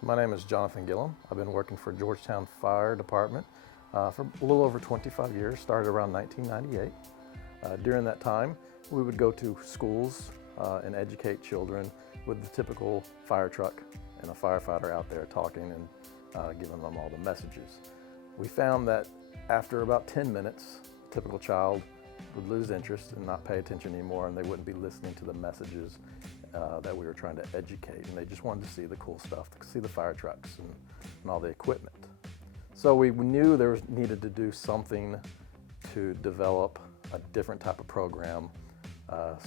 So my name is Jonathan Gillum. I've been working for Georgetown Fire Department for a little over 25 years, started around 1998. During that time, we would go to schools and educate children with the typical fire truck and a firefighter out there talking and giving them all the messages. We found that after about 10 minutes, a typical child would lose interest and not pay attention anymore, and they wouldn't be listening to the messages that we were trying to educate, and they just wanted to see the cool stuff, to see the fire trucks and all the equipment. So we knew there was needed to do something to develop a different type of program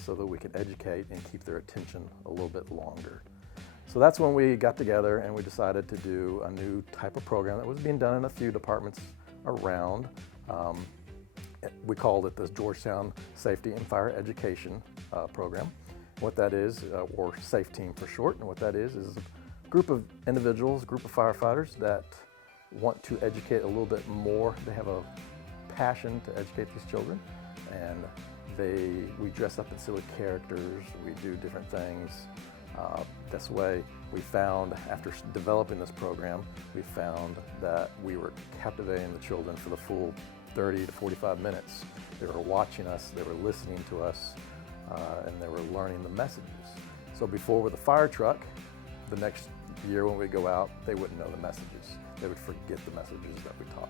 so that we could educate and keep their attention a little bit longer. So that's when we got together and we decided to do a new type of program that was being done in a few departments around. We called it the Georgetown Safety and Fire Education Program. What that is, or SAFE Team for short, and what that is a group of individuals, a group of firefighters that want to educate a little bit more. They have a passion to educate these children, and we dress up in silly characters, we do different things. This way, we found, after developing this program, we found that we were captivating the children for the full 30 to 45 minutes. They were watching us, they were listening to us, and they were learning the messages. So before with a fire truck, the next year when we go out, they wouldn't know the messages. They would forget the messages that we taught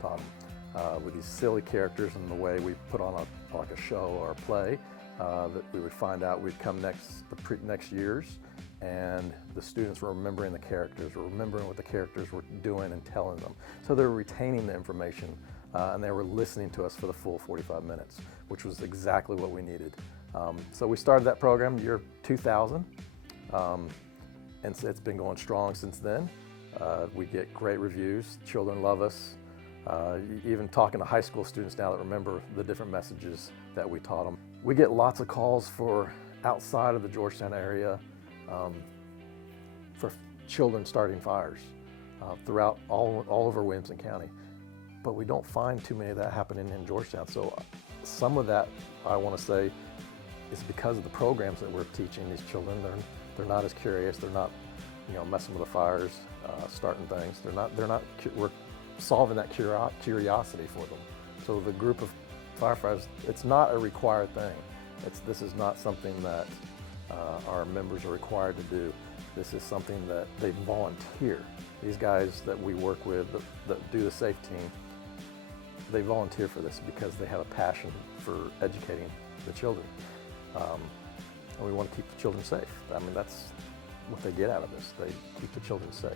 them. With these silly characters and the way we put on like a show or a play, that we would find out we'd come the next years, and the students were remembering the characters, were remembering what the characters were doing and telling them. So they were retaining the information, and they were listening to us for the full 45 minutes, which was exactly what we needed. So we started that program year 2000, and so it's been going strong since then. We get great reviews, children love us. Even talking to high school students now that remember the different messages that we taught them. We get lots of calls for outside of the Georgetown area for children starting fires throughout all over Williamson County. But we don't find too many of that happening in Georgetown. So some of that, I want to say, is because of the programs that we're teaching these children. They're not as curious. They're not, messing with the fires, starting things. We're solving that curiosity for them. So the group of firefighters, it's not a required thing. This is not something that our members are required to do. This is something that they volunteer. These guys that we work with that do the SAFE Team, they volunteer for this because they have a passion for educating the children. And we want to keep the children safe. I mean, that's what they get out of this. They keep the children safe.